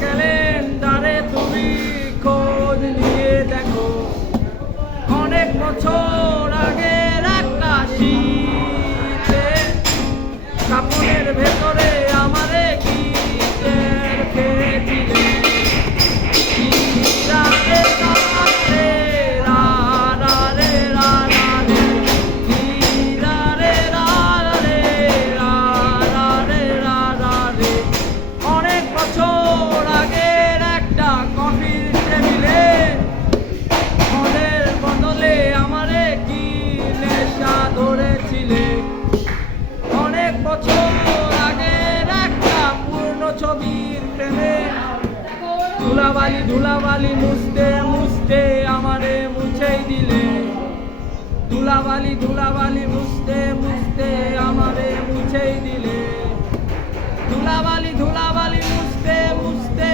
ক্যালেন্ডারে তুমি খোঁজ নিয়ে দেখো। অনেক বছর আগের একটা শীতে কাপড়ের ভেতরে বছর ছবির প্রেমে। ধুলাবালি ধুলাবালি মুছতে মুছতে আমারে মুছেই দিলে। ধুলাবালি ধুলাবালি মুছতে মুছতে আমারে মুছেই দিলে। ধুলাবালি ধুলাবালি মুছতে মুছতে